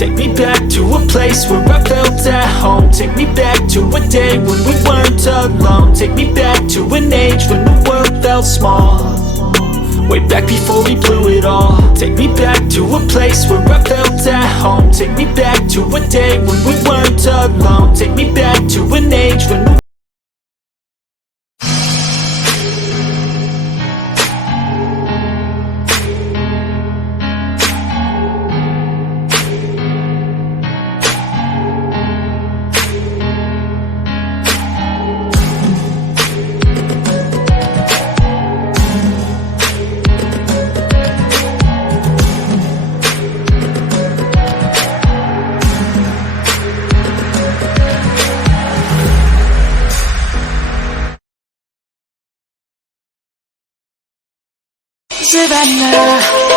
Take me back to a place where I felt at home. Take me back to a day when we weren't alone. Take me back to an age when the world felt small, way back before we blew it all. Take me back to a place where I felt at home. Take me back to a day when we weren't alone. Take me back to an age when the Savannah.